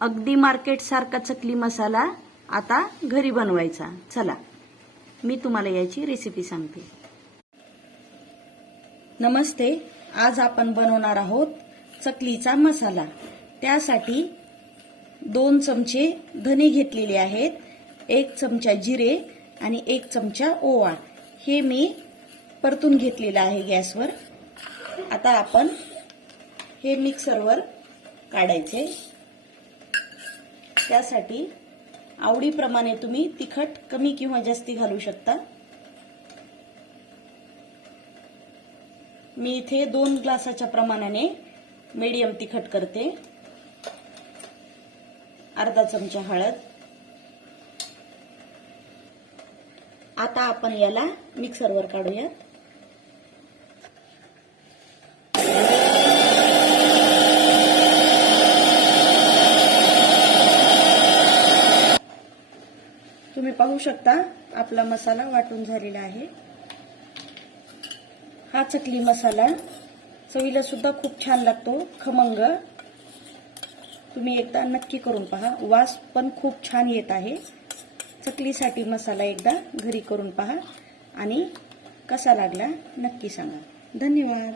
अगदी मार्केट सारखा चकली मसाला आता घरी बनवायचा। चला मी तुम्हाला याची रेसिपी सांगते। नमस्ते, आज आपण बनवणार आहोत चकलीचा मसाला। त्यासाठी 2 चमचे धने घेतलेले आहेत, 1 चमचा जिरे आणि 1 चमचा ओवा हे मी परतून घेतलेलं आहे गॅसवर। आता आपण हे मिक्सरवर काढायचे। त्यासाठी आवडीप्रमाणे तुम्ही तिखट कमी किंवा जास्ती घालू शकता। मी इथे 2 ग्लासाच्या प्रमाणाने मीडियम तिखट करते। अर्धा चमचा हळद। आता आपण याला मिक्सरवर काढूया। तुम्ही पाहू शकता आपला मसाला वाटून झालेला आहे। हा चकली मसाला चवीला सुद्धा खूप छान लागतो, खमंग। तुम्ही एकदा नक्की करून पहा, वास पण खूप छान येत आहे। चकलीसाठी मसाला एकदा घरी करून पहा आणि कसा लागला नक्की सांगा। धन्यवाद।